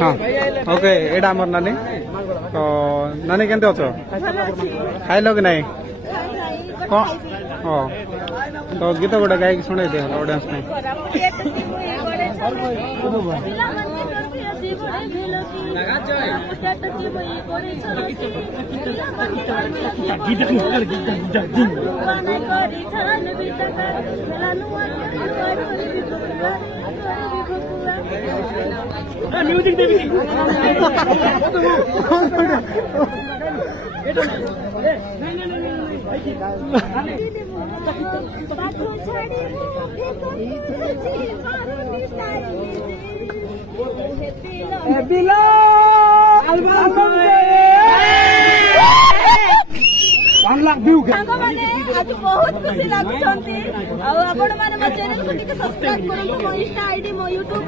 हाँ ओके एटा हमर नानी तो नानी केनते अछो खाइलो कि नहीं हाँ तो गीत गोटे गायक शुणे दे ऑडियंस में म्यूजिक देवी आज बहुत खुशी लगुच आपण मैंने चैनल को सब्सक्राइब करूँ मो इंस्टा आईडी मो यूट्यूब